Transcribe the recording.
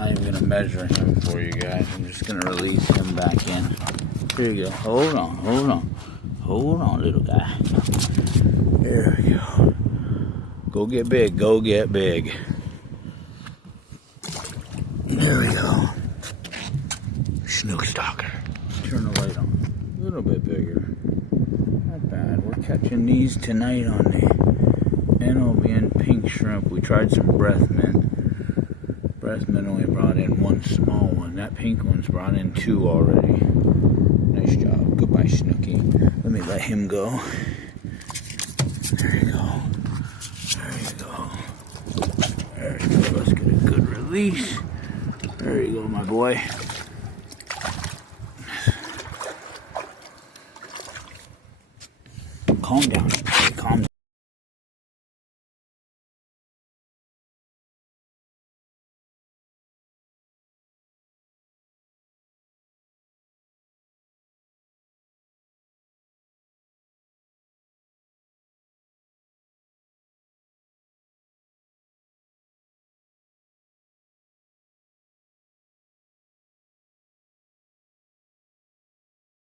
not even gonna measure him for you guys. I'm just gonna release him back in. Here you go. Hold on, hold on. Hold on, little guy. There we go. Go get big, go get big. There we go. Snook Stalker. Turn the light on. A little bit bigger. Not bad. We're catching these tonight on the NOBN pink shrimp. We tried some breath mint. Breath mint only brought in one small one. That pink one's brought in two already. Nice job. Goodbye, Snooky. Let me let him go. There you go. There you go. There you go. Let's get a good release. There you go, my boy. Calm down.